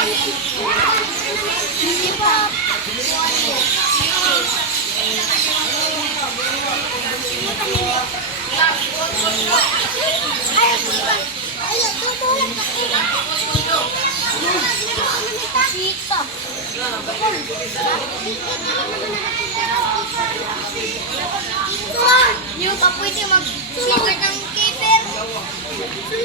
Hindi pa. Yung pa pwede mag-singer ng keeper.